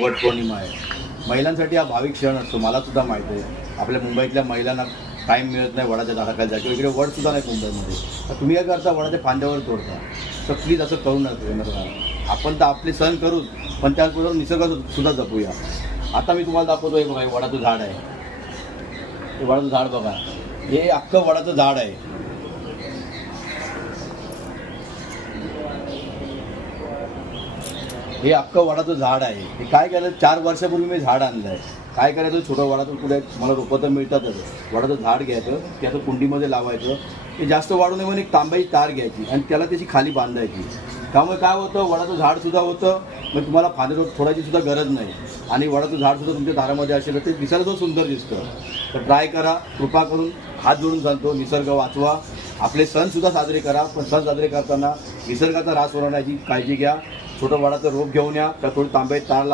वटपौर्णिमा आहे. महिलांसाठी हा भाविक क्षण असतो. मला सुद्धा माहिती आहे आपल्या मुंबईतल्या महिलांना टाईम मिळत नाही वडाच्या झाडाखाली जायचं. इकडे वडसुद्धा नाही मुंबईमध्ये. तर तुम्ही काय करता, वडाच्या फांद्यावर तोडता. तर प्लीज असं करू नका. आपण तर आपले सण करूच, पण त्याचबरोबर निसर्गासुद्धा जपूया. आता मी तुम्हाला दाखवतो. हे बघा, हे वडाचं झाड आहे. हे वडाचं झाड बघा, हे अख्खं वडाचं झाड आहे. हे अख्खं वडाचं झाड आहे. हे काय केलं, 4 वर्षापूर्वी मी झाड आणलं आहे. काय करायचं, छोटं वडाचं पुढे मला रोपं तर मिळतातच. वडाचं झाड घ्यायचं, त्याचं कुंडीमध्ये लावायचं. ते जास्त वाढू नये म्हणून एक तांब्याची तार घ्यायची आणि त्याला त्याची खाली बांधायची. त्यामुळे काय होतं, वडाचं झाडसुद्धा होतं. मग तुम्हाला फांदी फोडायची सुद्धा गरज नाही. आणि वडाचं झाडसुद्धा तुमच्या दारामध्ये असेल तर ते दिसायला तो सुंदर दिसतं. तर ट्राय करा. कृपा करून हात जोडून सांगतो, निसर्ग वाचवा. आपले सणसुद्धा साजरे करा, पण सण साजरे करताना निसर्गाचा ऱ्हास होण्याची काळजी घ्या. छोटं वडाचं रोप घेऊन या, त्या थोडी तांब्याची तार